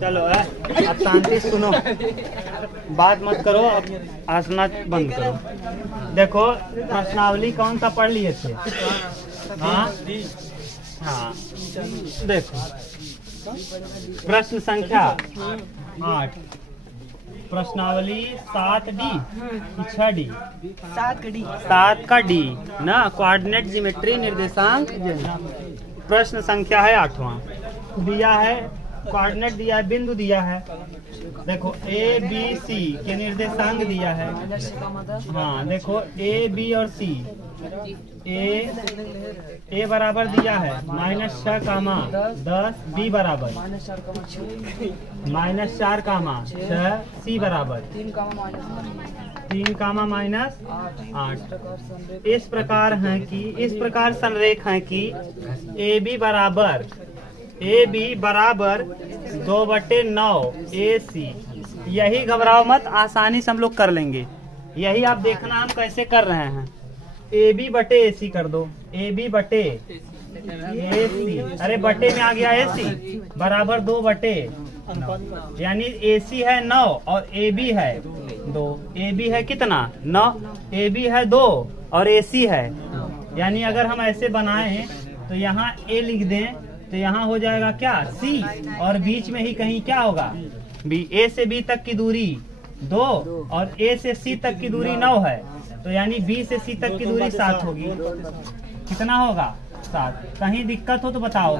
चलो अब शांति से सुनो, बात मत करो, अब हंसना बंद करो। देखो प्रश्नावली कौन सा पढ़ लिए थे? हाँ हाँ, देखो प्रश्न संख्या 8, प्रश्नावली 7D 6D? 7 का D ना, कोऑर्डिनेट ज्योमेट्री निर्देशांक। प्रश्न संख्या है 8वां, दिया है कोऑर्डिनेट, दिया है बिंदु, दिया है देखो A B C के निर्देशांक दिया है। हाँ देखो A B और C, A बराबर दिया है -6, 10, B बराबर -4, 6, C बराबर 3, -8। इस प्रकार है कि इस प्रकार संरेख है कि AB बराबर 2/9 AC। यही घबराओ मत, आसानी से हम लोग कर लेंगे। यही आप देखना हम कैसे कर रहे हैं। AB बटे AC कर दो, AB बटे AC, अरे बटे में आ गया AC, बराबर 2/9, यानी AC है 9 और AB है 2। AB है कितना? 9, AB है 2 और AC है, यानी अगर हम ऐसे बनाएं तो यहाँ A लिख दें तो यहाँ हो जाएगा क्या? C, और बीच में ही कहीं क्या होगा? B। A से B तक की दूरी 2 और A से C तक की दूरी 9 है, तो यानी B से C तक की दूरी 7 होगी। कितना होगा? 7। कहीं दिक्कत हो तो बताओ।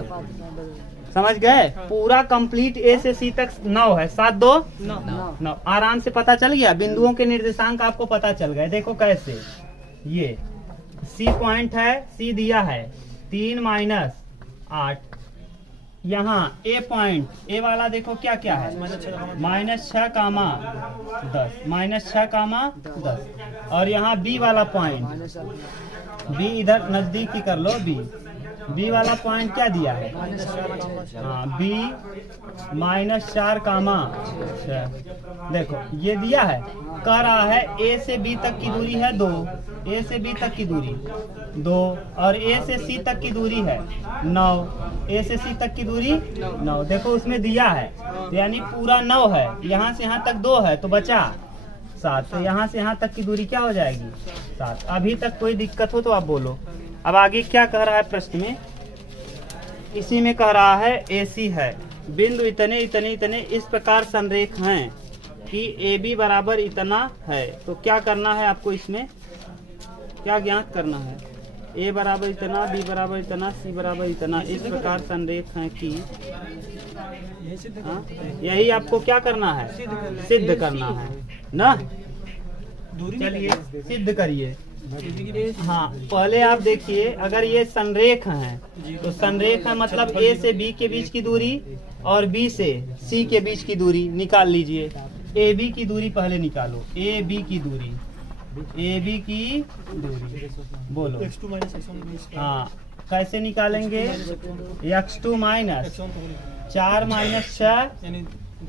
समझ गए? पूरा कंप्लीट A से C तक 9 है, 7 2 9। आराम से पता चल गया, बिंदुओं के निर्देशांक आपको पता चल गए। देखो कैसे, ये C पॉइंट है, C दिया है 3 -8। यहाँ A पॉइंट, A वाला देखो क्या क्या है, -6, 10, और यहाँ B वाला पॉइंट, B इधर नजदीक ही कर लो, B वाला पॉइंट क्या दिया है? हाँ B -4, 6। देखो ये दिया है, कह रहा है A से B तक की दूरी है 2, A से B तक की दूरी 2 और A से C तक की दूरी है 9, A से C तक की दूरी 9। देखो उसमें दिया है, यानी पूरा 9 है, यहाँ से यहाँ तक 2 है तो बचा 7, तो यहाँ से यहाँ तक की दूरी क्या हो जाएगी? 7। अभी तक कोई दिक्कत हो तो आप बोलो। अब आगे क्या कह रहा है प्रश्न में? इसी में कह रहा है AC है, बिंदु इतने इतने इतने इस प्रकार संरेख हैं कि AB बराबर इतना है। तो क्या करना है आपको, इसमें क्या ज्ञात करना है? A बराबर इतना, B बराबर इतना, C बराबर इतना, इस प्रकार संरेख है कि, यही आपको क्या करना है? सिद्ध करना है ना। चलिए सिद्ध करिए। हाँ पहले आप देखिए, अगर ये संरेख है तो संरेख है मतलब A से B के बीच की दूरी और B से C के बीच की दूरी निकाल लीजिए। AB की दूरी पहले निकालो, AB की दूरी, AB की दूरी बोलो। हाँ कैसे निकालेंगे? x2 - 4 - 6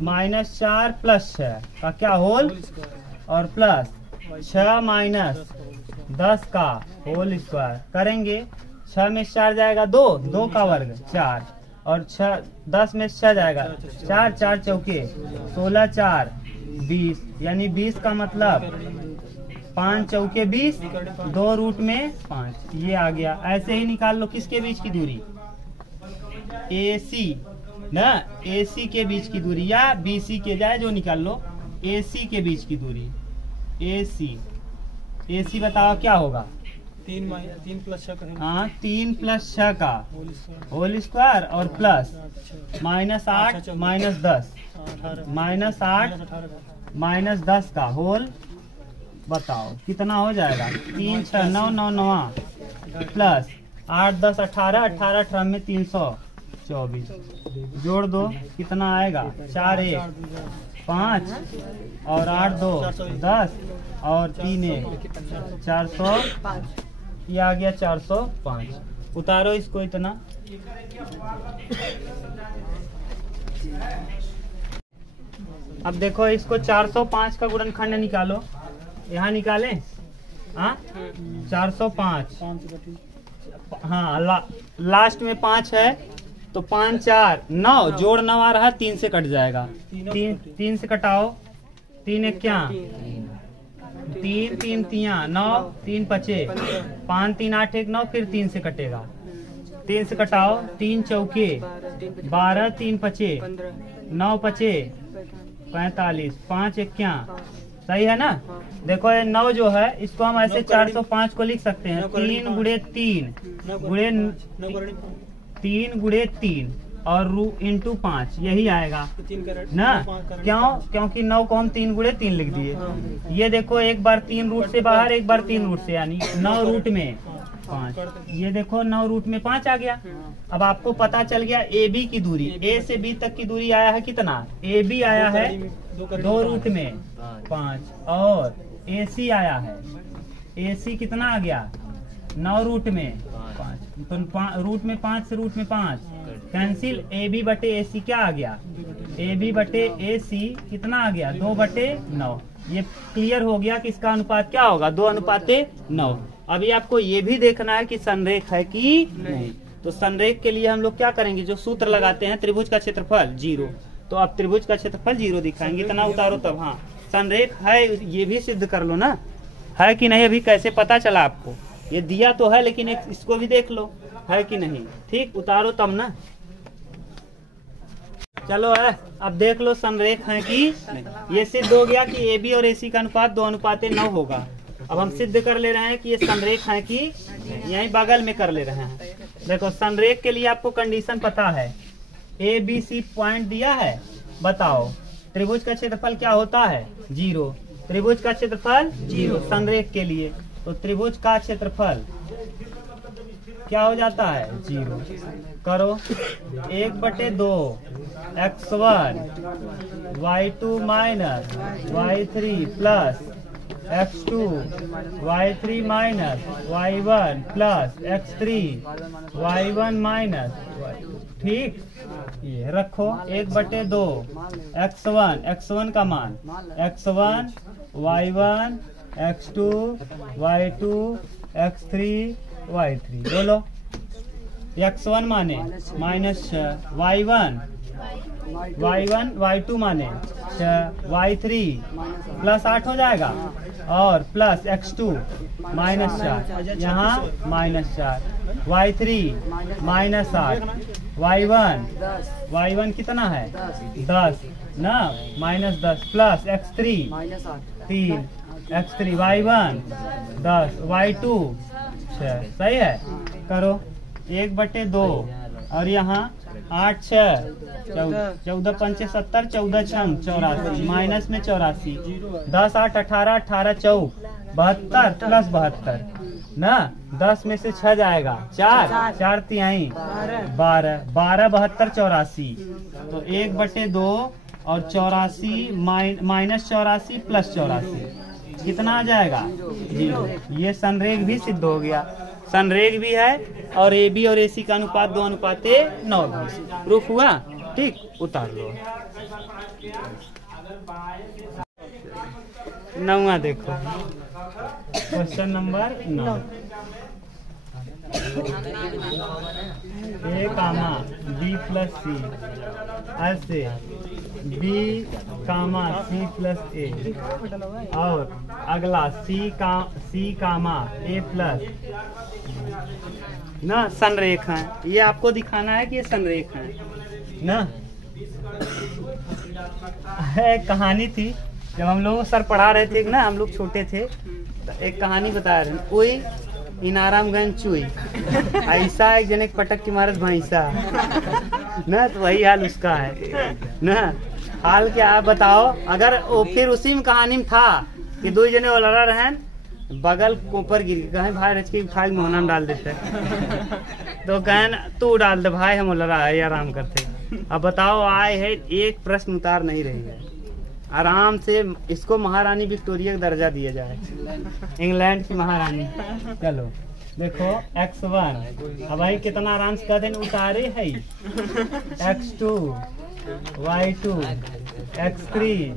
-4 + 6 का क्या होल, और प्लस 6 - 10 का होल स्क्वायर करेंगे। 6 में 4 जाएगा 2, 2 का वर्ग 4, और 10 में 6 जाएगा 4, 4 चौके 16, 4 20, यानी 20 का मतलब 5 चौके 20, 2 रूट में 5, ये आ गया। ऐसे ही निकाल लो किसके बीच की दूरी? AC ना, AC के बीच की दूरी, या BC के जाए जो निकाल लो, AC के बीच की दूरी, AC बताओ क्या होगा? 3 + 6 का, हाँ 3 + 6 का होल स्क्वायर और प्लस -8 - 10, -8 - 10 का होल, बताओ कितना हो जाएगा? 3 6 9 9 9 प्लस 8 10 18, 18 18 में 324, जोड़ दो कितना आएगा? 4 1 5 और 8 2 10 और 3 1 405, ये आ गया 405। उतारो इसको इतना। अब देखो इसको 405 का गुणनखंड निकालो, यहाँ निकालें। हाँ 405, हाँ लास्ट में 5 है तो 5 4 9 जोड़ 9 आ रहा, 3 से कट जाएगा। 3 से कटाओ, 3 1 क्या 3 3 3 9 3 5 5 3 8 1 9, फिर 3 से कटेगा। 3 से कटाओ, 3 चौके 12 3 5 9 5 45 5 1 क्या, सही है ना। देखो ये 9 जो है इसको हम ऐसे 405 को लिख सकते हैं। 3 गुणे 3 गुणे 3 गुणे 3 और इंटू 5 यही आएगा ना। क्यों? क्योंकि 9 को हम 3 गुणे 3 लिख दिए। ये देखो एक बार 3 रूट से बाहर, एक बार 3 रूट से, यानी 9 रूट में 5। ये देखो 9 रूट में 5 आ गया। अब आपको पता चल गया ए बी की दूरी, ए से बी तक की दूरी आया है कितना, ए बी आया है 2 रूट में 5 और ए सी आया है, ए सी कितना आ गया 9 रूट में 5। तो रूट में 5 से रूट में 5 कैंसिल, ए बी बटे ए सी क्या आ गया, ए बी बटे ए सी कितना आ गया 2/9। ये क्लियर हो गया कि इसका अनुपात क्या होगा 2:9। अभी आपको ये भी देखना है कि संरेख है कि नहीं। तो संरेख के लिए हम लोग क्या करेंगे, जो सूत्र लगाते हैं, त्रिभुज का क्षेत्रफल 0। तो अब त्रिभुज का क्षेत्रफल 0 दिखाएंगे, इतना उतारो तब। हाँ संरेख है, ये भी सिद्ध कर लो ना, है कि नहीं। अभी कैसे पता चला आपको, ये दिया तो है लेकिन इसको भी देख लो है कि नहीं। ठीक, उतारो तब ना। चलो है, अब देख लो संरेख है कि नहीं। ये सिद्ध हो गया कि ए बी और ए सी का अनुपात 2:9 होगा। अब हम सिद्ध कर ले रहे हैं कि ये संरेख है कि यहीं बगल में कर ले रहे हैं। देखो संरेख के लिए आपको कंडीशन पता है, ए बी सी पॉइंट दिया है, बताओ त्रिभुज का क्षेत्रफल क्या होता है 0। त्रिभुज का क्षेत्रफल 0 संरेख के लिए। तो त्रिभुज का क्षेत्रफल क्या हो जाता है 0। करो 1/2 x1 y2 minus y3 plus x2 y3 minus y1 plus x3 y1 minus y2। ठीक, ये रखो 1/2 x1 का मान x1 y1 x2 y2 x3 y3। बोलो x1 माने माइनस y1 y2 माने y3 प्लस 8 हो जाएगा और प्लस x2 माइनस 4, यहाँ माइनस 4, y3 माइनस 8, y1 कितना है 10 ना, minus 10 plus x3 3 x3 y1 10 y2 6। सही है, करो 1/2 और यहाँ 8 6 14 5 70 14 6 84 माइनस में 84 10 8 18 18 4 72 प्लस 72 ना, 10 में से 6 जाएगा 4 4 तिहाई 12 12 72 84। तो 1/2 और 84 माइनस 84 प्लस 84 कितना आ जाएगा 0। ये संरेख भी सिद्ध हो गया, संरेख भी है और ए बी और ए सी का अनुपात 2:9 प्रूफ हुआ। ठीक, उतार लो। 9वां देखो, क्वेश्चन नंबर 9। ए कामा बी प्लस सी ऐसे बी कामा सी प्लस ए, और अगला सी कामा ए प्लस ना, संरेख है। ये आपको दिखाना है कि ये संरेख है ना। एक कहानी थी, जब हम लोग सर पढ़ा रहे थे ना, हम लोग छोटे थे, तो एक कहानी बता रहे हैं। कोई इनारामगंज चुई ऐसा एक जने पटक की मारत भैंसा ना, तो वही हाल उसका है ना। हाल क्या है बताओ, अगर वो फिर उसी में कहानी में था कि 2 जने लड़ा रहे, बगल ऊपर गिर गए, कहे भाई रच के उठा के मोहना में डाल देते तो कहे तू डाल दे भाई, हम लड़ा है आराम करते। अब बताओ आए है, एक प्रश्न उतार नहीं रही है, आराम से इसको महारानी विक्टोरिया का दर्जा दिया जाए, इंग्लैंड की महारानी। चलो देखो x1, अब भाई कितना आराम से कहते उतारे है, x2 y2 x3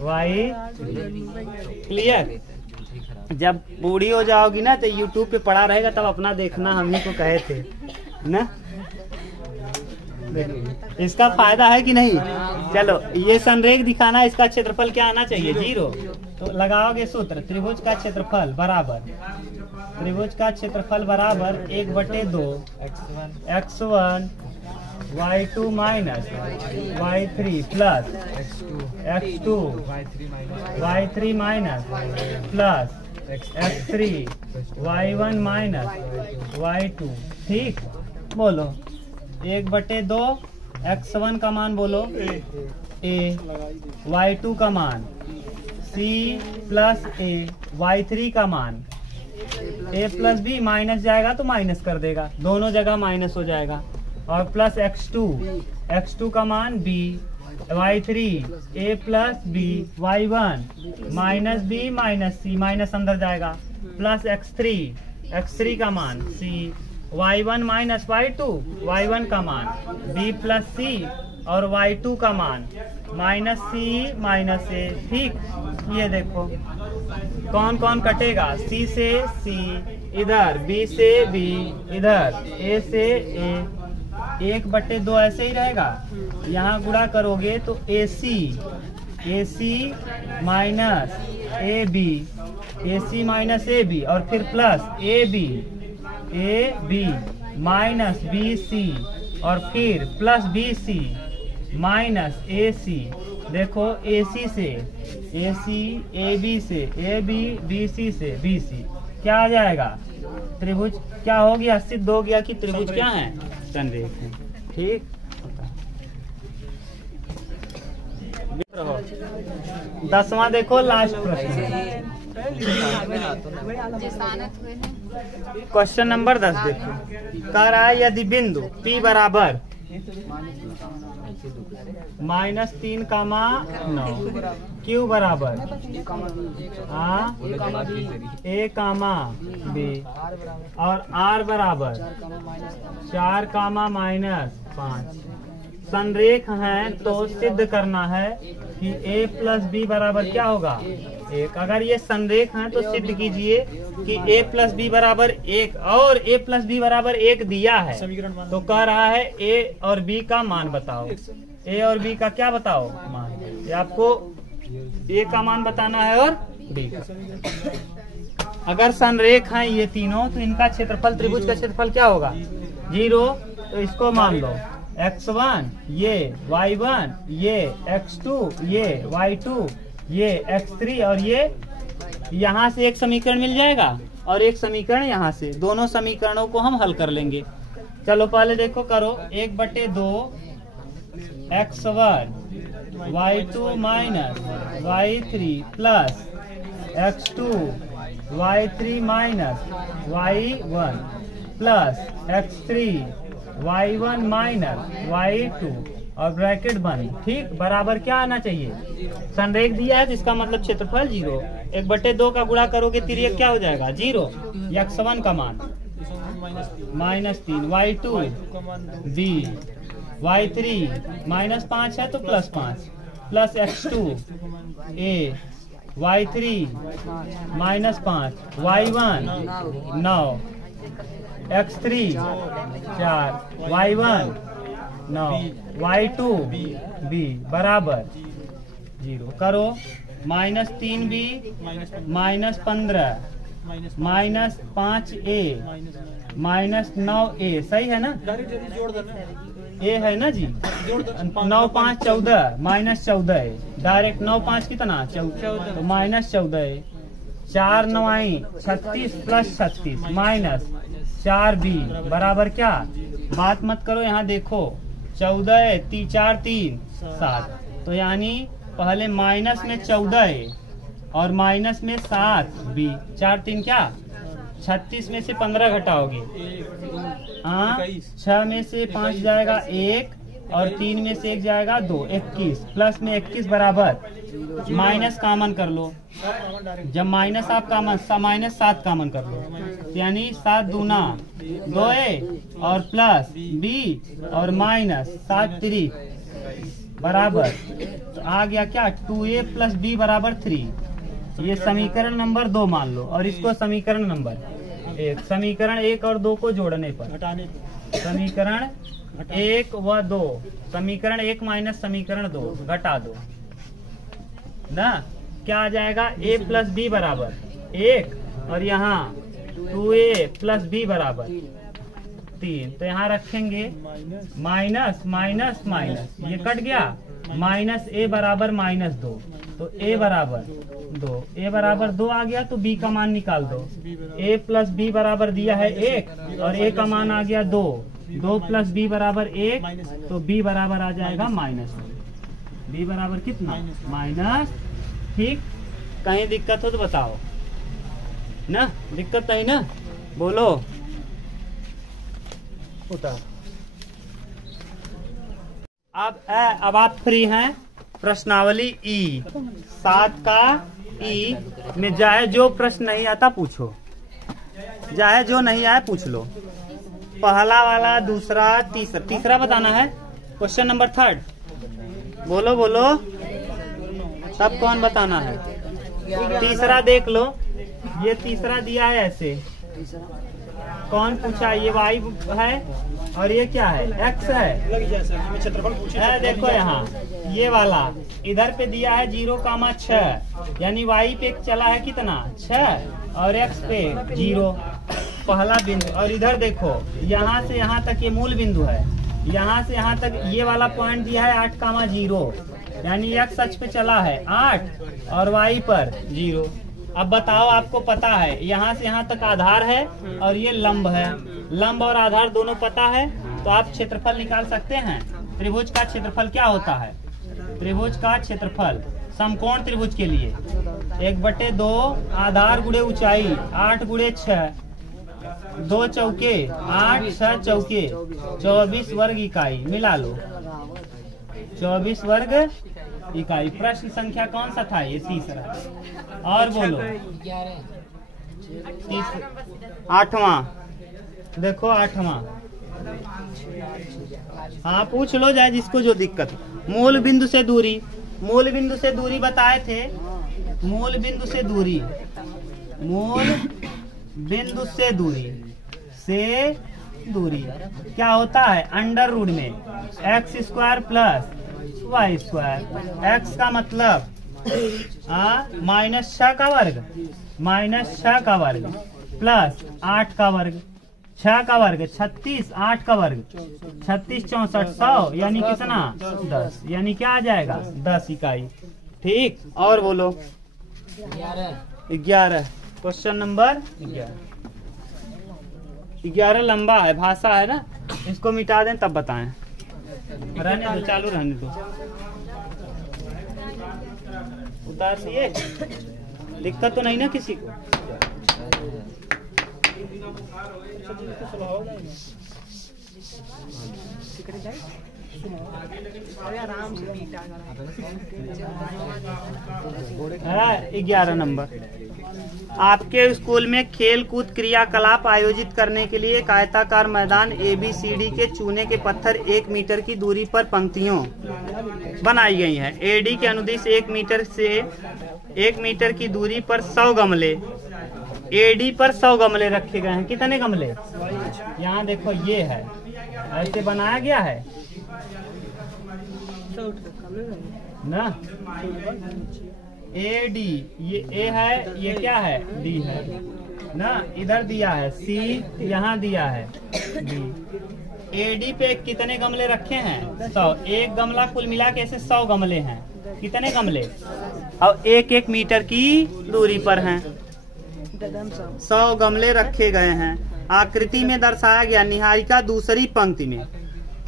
y। Clear, जब बूढ़ी हो जाओगी ना तो YouTube पे पड़ा रहेगा, तब अपना देखना, हम ही को कहे थे ना। देखिए इसका फायदा है कि नहीं। चलो ये संरेख दिखाना है, इसका क्षेत्रफल क्या आना चाहिए 0। तो लगाओगे सूत्र, त्रिभुज का क्षेत्रफल बराबर, त्रिभुज का क्षेत्रफल बराबर 1/2 x1 y2 minus y3 plus x2 y3 minus plus x3 y1 minus y2। ठीक, बोलो 1/2 x1 का मान बोलो a, y2 का मान c प्लस a, y3 का मान a प्लस b, माइनस जाएगा तो माइनस कर देगा, दोनों जगह माइनस हो जाएगा, और प्लस x2 का मान b, y3 a plus b, y1 minus b minus c, minus अंदर जाएगा, प्लस x3 का मान c, y1 minus y2, y1 का मान b प्लस c, और y2 का मान माइनस c माइनस a। ठीक, ये देखो कौन कौन कटेगा, c से c इधर, b से b इधर, a से a, 1/2 ऐसे ही रहेगा। यहाँ गुणा करोगे तो AC minus AC minus AB, और फिर प्लस AB माइनस BC, और फिर प्लस BC माइनस AC। देखो AC से AC, AB से AB, BC से BC, क्या आ जाएगा, त्रिभुज क्या हो गया, सिद्ध हो गया कि त्रिभुज क्या है, संरेख है। ठीक, 10वां देखो, लास्ट प्रश्न, क्वेश्चन नंबर 10 देखो। कह रहा है यदि बिंदु P बराबर -3, -9, Q बराबर A, B, और R बराबर 4, -5 संरेख है, तो सिद्ध करना है कि A प्लस B बराबर क्या होगा 1। अगर ये संरेख है तो सिद्ध कीजिए कि A प्लस B बराबर 1, और A प्लस B बराबर 1 दिया है, तो कह रहा है A और B का मान बताओ। A और B का क्या बताओ मान, ये आपको A का मान बताना है और B का। अगर संरेख है ये तीनों, तो इनका क्षेत्रफल, त्रिभुज का क्षेत्रफल क्या होगा 0। तो इसको मान लो x1 ये, y1 ये, x2 ये, y2 ये, x3, और ये यहाँ से एक समीकरण मिल जाएगा और एक समीकरण यहाँ से, दोनों समीकरणों को हम हल कर लेंगे। चलो पहले देखो, करो 1/2 x1 y2 minus y3 plus x2 y3 minus y1 plus x3 y1 minus y2, और ब्रैकेट बंद। ठीक, बराबर क्या आना चाहिए, संरेख दिया है तो इसका मतलब क्षेत्रफल 0। 1/2 का गुणा करोगे तिर्यक क्या हो जाएगा 0, x1 का मान -3, y2 b, y3 -5 है तो +5, plus x2 a, y3 -5, y1 9, x3 4, y1 9, y2 b बराबर 0। करो -3b -15 -5a -9a, सही है ना, ए है ना जी, 9 5 14 -14, डायरेक्ट 9 5 कितना 14, तो -14, 4 9 36 प्लस 36 माइनस 4b बराबर क्या, बात मत करो, यहाँ देखो 14 4 3 7, तो यानी पहले माइनस में 14 और माइनस में 7b, 4 3 क्या 36 में से 15 घटाओगे, हाँ 6 में से 5 जाएगा 1 और 3 में से 1 जाएगा 2, 21 प्लस में 21 बराबर माइनस कामन कर लो, जब माइनस आप कामन -7 कामन कर लो, यानी 7 दूना 2a और प्लस b और माइनस 7 3 बराबर, तो आ गया क्या 2a प्लस b बराबर 3। ये समीकरण नंबर 2 मान लो, और इसको समीकरण नंबर 1। समीकरण 1 और 2 को जोड़ने पर समीकरण 1 व 2, समीकरण 1 माइनस समीकरण 2 घटा दो ना, क्या आ जाएगा? a प्लस बी बराबर 1 और यहाँ 2a प्लस बी बराबर 3। तो यहाँ रखेंगे माइनस माइनस माइनस, ये कट गया, माइनस a बराबर -2, तो a बराबर 2, a बराबर 2 आ गया तो b का मान निकाल दो। a प्लस b बराबर दिया है 1 और a का मान आ गया 2, 2 प्लस b बराबर 1, तो b बराबर आ जाएगा -2। b बराबर कितना? माइनस। ठीक, कहीं दिक्कत हो तो बताओ ना, दिक्कत नहीं ना, बोलो। अब आप फ्री हैं। प्रश्नावली ई 7 का ई में चाहे जो प्रश्न नहीं आता पूछो, चाहे जो नहीं आए पूछ लो। पहला वाला, दूसरा, तीसरा बताना है। क्वेश्चन नंबर 3, बोलो बोलो, सब कौन बताना है? तीसरा देख लो, ये तीसरा दिया है ऐसे, कौन पूछा? ये वाई है और ये क्या है? एक्स है। देखो यहाँ ये वाला इधर पे दिया है 0,6, यानी वाई पे चला है कितना? 6 और एक्स पे 0, पहला बिंदु। और इधर देखो, यहाँ से यहाँ तक ये मूल बिंदु है, यहाँ से यहाँ तक ये वाला पॉइंट दिया है 8,0, यानी एक्स अक्ष पे चला है 8 और वाई पर 0। अब बताओ, आपको पता है यहाँ से यहाँ तक आधार है और ये लंब है, लंब और आधार दोनों पता है, तो आप क्षेत्रफल निकाल सकते हैं। त्रिभुज का क्षेत्रफल क्या होता है? त्रिभुज का क्षेत्रफल समकोण त्रिभुज के लिए 1/2 आधार गुणे ऊंचाई 8 गुणे 6, 2 चौके 8, 6 चौके 24 वर्ग इकाई, मिला लो 24 वर्ग इकाई। प्रश्न संख्या कौन सा था? ये तीसरा। और बोलो 8वां, देखो 8वां। हाँ पूछ लो, जाए जिसको जो दिक्कत। मूल बिंदु से दूरी, मूल बिंदु से दूरी बताए थे, मूल बिंदु से दूरी, मूल बिंदु से दूरी से दूरी क्या होता है? अंडर रूट में x² प्लस y²। x का मतलब -6 का वर्ग, -6 का वर्ग प्लस 8 का वर्ग, 6 का वर्ग 36, 8 का वर्ग 36, 64, 100, यानी कितना? 10, यानी क्या आ जाएगा? 10 इकाई। ठीक, और बोलो 11। क्वेश्चन नंबर 11 लंबा है, भाषा है ना, इसको मिटा दें तब बताएं। रहने दो, चालू रहने दो, उतार दिए, दिक्कत तो नहीं ना किसी को? है 11 नंबर। आपके स्कूल में खेल कूद क्रियाकलाप आयोजित करने के लिए एक आयताकार मैदान ABCD के चूने के पत्थर 1 मीटर की दूरी पर पंक्तियों बनाई गई हैं। AD के अनुदिश 1 मीटर से 1 मीटर की दूरी पर 100 गमले, AD पर 100 गमले रखे गए हैं। कितने गमले? यहाँ देखो ये है, ऐसे बनाया गया है ना। AD, ये A है, ये क्या है? D है ना। इधर दिया है C, यहाँ दिया है D। AD पे कितने गमले रखे हैं? 100। एक गमला कुल मिला के ऐसे 100 गमले हैं। कितने गमले? और 1-1 मीटर की दूरी पर हैं, 100 गमले रखे गए हैं। आकृति में दर्शाया गया निहारिका दूसरी पंक्ति में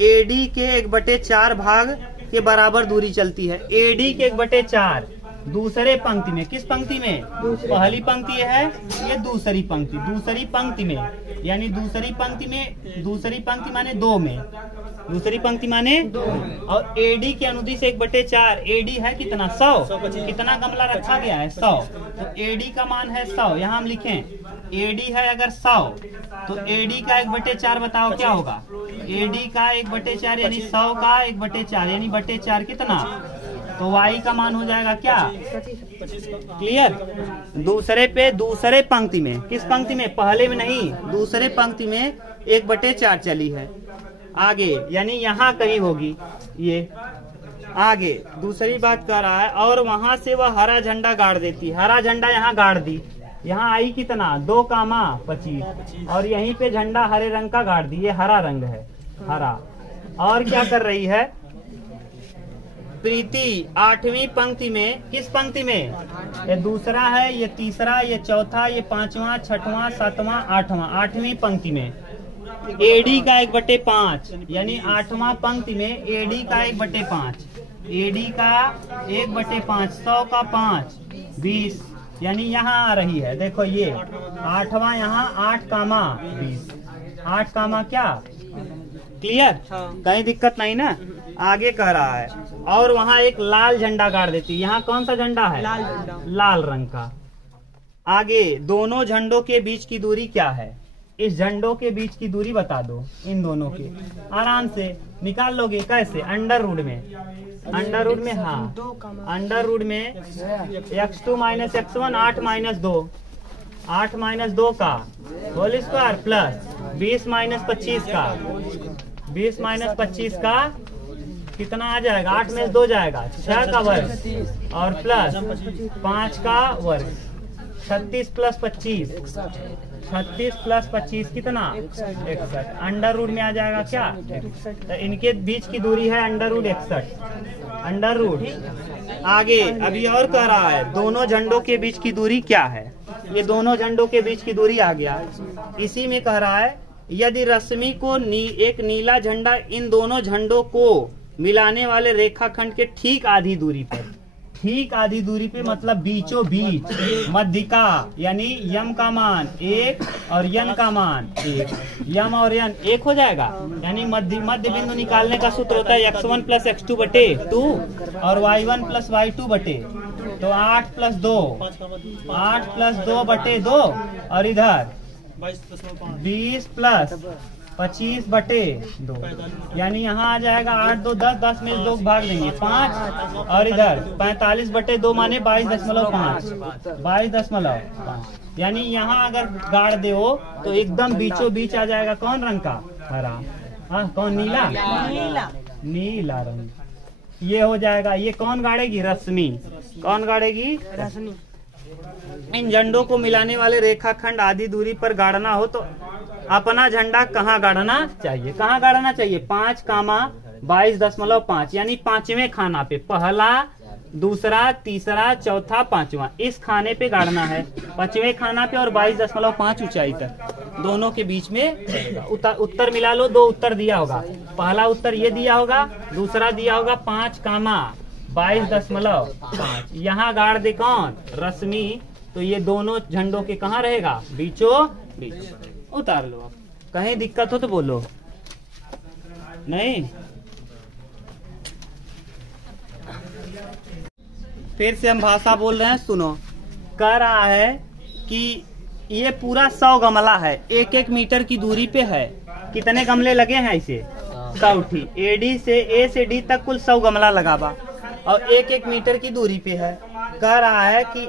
AD के 1/4 भाग के बराबर दूरी चलती है। AD के 1/4 दूसरे पंक्ति में, किस पंक्ति में? पहली पंक्ति है, ये दूसरी पंक्ति, दूसरी पंक्ति में, यानी दूसरी पंक्ति में, दूसरी पंक्ति माने 2 में, दूसरी पंक्ति माने 2। और AD के अनुदिश 1/4, AD है कितना? 100। कितना गमला रखा गया है? 100। तो AD का मान है 100। यहाँ हम लिखें AD है अगर 100, तो AD का 1/4 बताओ क्या होगा? AD का 1/4 यानी 100 का 1/4 यानी 4 कितना? तो y का मान हो जाएगा क्या? क्लियर? दूसरे पे, दूसरे पंक्ति में, किस पंक्ति में? पहले में नहीं, दूसरे पंक्ति में 1/4 चली है। आगे यानी यहाँ कहीं होगी ये आगे। दूसरी बात कर रहा है और वहां से वह हरा झंडा गाड़ देती, हरा झंडा यहाँ गाड़ दी, यहाँ आई कितना 2,25 और यहीं पे झंडा हरे रंग का गाड़ दी, ये हरा रंग है हरा। और क्या कर रही है प्रीति 8वीं पंक्ति में, किस पंक्ति में, ये दूसरा है, ये तीसरा, ये चौथा, ये 5वां, 6वां, 7वां, 8वां, 8वीं पंक्ति में एडी का 1/5 यानी 8वां पंक्ति में एडी का 1/5, एडी का 1/5, 100 का 5 20 यानी यहाँ आ रही है। देखो ये 8वां यहाँ 8,20, 8, क्या क्लियर, कहीं दिक्कत नहीं ना। आगे कह रहा है और वहाँ एक लाल झंडा गाड़ देती, यहाँ कौन सा झंडा है, लाल झंडा, लाल रंग का। आगे दोनों झंडों के बीच की दूरी क्या है, इस झंडों के बीच की दूरी बता दो, इन दोनों के आराम से निकाल लोगे, कैसे, अंडर रूट में, अंडर रूट में, हाँ अंडर रूट में x2 - x1 8 - 2, 8 - 2 का होल स्क्वायर प्लस 20 - 25 का, 20 - 25 का कितना आ जाएगा, 8 में 2 जाएगा, 6 का वर्ग और प्लस 5 का वर्ग, 36 + 25, 36 + 25 कितना 61, अंडर रूट में आ जाएगा क्या, तो इनके बीच की दूरी है अंडर रूट 61, अंडर रूट। आगे अभी और कह रहा है दोनों झंडों के बीच की दूरी क्या है, ये दोनों झंडों के बीच की दूरी आ गया। इसी में कह रहा है यदि रश्मि को एक नीला झंडा इन दोनों झंडों को मिलाने वाले रेखाखंड के ठीक आधी दूरी पर, ठीक आधी दूरी पे मतलब बीचों बीच, मध्यिका यानी यम का मान 1 और यन का मान 1, यम और यन 1 हो जाएगा, यानी मध्य बिंदु निकालने का सूत्र होता है x1 + x2/2 और y1 + y2/2, तो 8 + 2, 8 + 2/2 और इधर 20 + 25/2 यानी यहाँ आ जाएगा 8 2 10, 10 में 2 भाग देंगे 5 और इधर 45/2 माने 22.5, 22.5 यानी यहाँ अगर गाड़ दे हो तो एकदम बीचों बीच आ जाएगा कौन रंग का, हरा, हाँ कौन, नीला, नीला रंग ये हो जाएगा। ये कौन गाड़ेगी, रश्मि, कौन गाड़ेगी, रश्मि। इन झंडों को मिलाने वाले रेखाखंड आधी दूरी पर गाड़ना हो तो अपना झंडा कहाँ गाड़ना चाहिए, कहाँ गाड़ना चाहिए, 5,22.5 यानी 5वें खाना पे, पहला दूसरा तीसरा चौथा 5वां, इस खाने पे गाड़ना है, 5वें खाना पे और 22.5 ऊंचाई तक, दोनों के बीच में उत्तर मिला लो, 2 उत्तर दिया होगा, पहला उत्तर ये दिया होगा, दूसरा दिया होगा 5,22.5, यहाँ गाड़ दे कौन, रश्मि, तो ये दोनों झंडों के कहाँ रहेगा, बीचों बीच। उतार लो, कहीं दिक्कत हो तो बोलो, नहीं फिर से हम भाषा बोल रहे हैं, सुनो। कह रहा है कि ये पूरा 100 गमला है, 1-1 मीटर की दूरी पे है, कितने गमले लगे हैं इसे, 100 ठी, एडी से ए से डी तक कुल 100 गमला लगावा और 1-1 मीटर की दूरी पे है। कह रहा है कि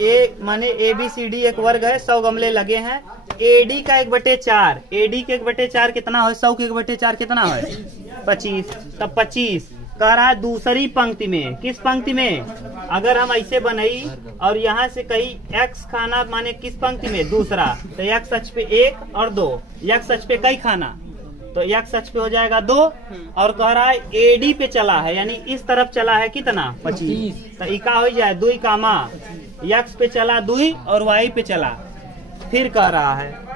ए माने ABCD एक वर्ग है, 100 गमले लगे हैं, AD का 1/4, AD के 1/4 कितना है, 100 के 1/4 कितना है 25, तब 25 कह रहा है दूसरी पंक्ति में, किस पंक्ति में, अगर हम ऐसे बनाई और यहाँ से कहीं x खाना माने किस पंक्ति में, दूसरा, तो x अक्ष पे 1 और 2, x अक्ष पे कई खाना, तो x अक्ष पे हो जाएगा 2 और कह रहा है AD पे चला है यानी इस तरफ चला है कितना 25, तो इका हो जाए 2 कामा, x पे चला 2 और y पे चला। फिर कह रहा है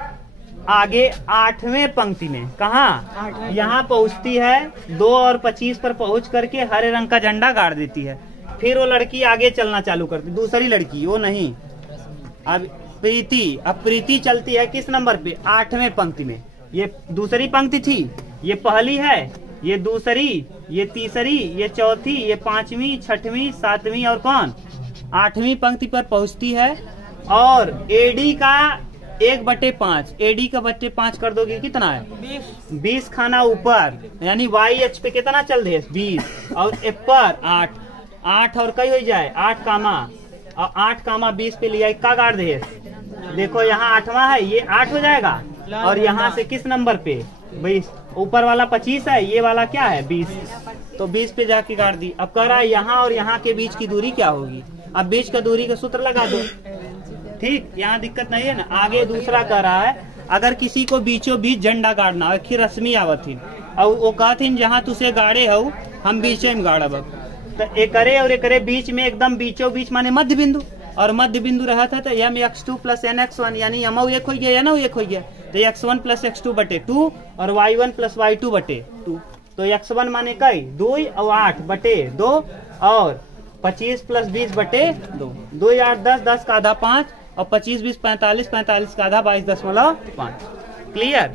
आगे 8वें पंक्ति में, कहाँ, यहाँ पहुँचती है 2 और 25 पर पहुँच करके हरे रंग का झंडा गाड़ देती है। फिर वो लड़की आगे चलना चालू करती, दूसरी लड़की, वो नहीं, अब प्रीति, अब प्रीति चलती है किस नंबर पे, 8वें पंक्ति में। ये दूसरी पंक्ति थी, ये पहली है, ये दूसरी, ये तीसरी, ये चौथी, ये 5वीं 6वीं 7वीं और कौन 8वीं पंक्ति पर पहुँचती है और AD का 1/5, AD का 5 कर दोगे कितना है 20 खाना ऊपर, यानी y अक्ष पे कितना चल रहे 20 और F पर 8 और कई हो जाए 8 कामा और 8 कामा 20 पे लिया का गाड़ दे, देखो यहाँ 8वां है, ये 8 हो जाएगा और यहाँ से किस नंबर पे 20 ऊपर वाला 25 है, ये वाला क्या है 20, तो 20 पे जाके गाड़ दी। अब कह रहा है यहाँ और यहाँ के बीच की दूरी क्या होगी, अब बीच का दूरी का सूत्र लगा दो। ठीक, यहाँ दिक्कत नहीं है ना। आगे दूसरा कह रहा है अगर किसी को बीचों बीच झंडा गाड़ना हो, एक रस्मी आवत थी और वो कहथिन जहाँ तुसे गाड़े हो हम बीचे में गाड़ब, तो एकरे और एकरे बीच में एकदम बीचों बीच माने मध्य बिंदु, और मध्य बिंदु रहा था तो M x2 plus N x1 यानी यम एक हो गया या ना एक हो गया, तो x1 प्लस x2 बटे 2 और y1 प्लस y2 बटे 2। तो x1 माने कई 2 और 8 बटे 2 और 25 प्लस 20 बटे 2, 2 8 10, 10 का आधा 5 और 25 20 45, 45 का आधा 22.5। क्लियर।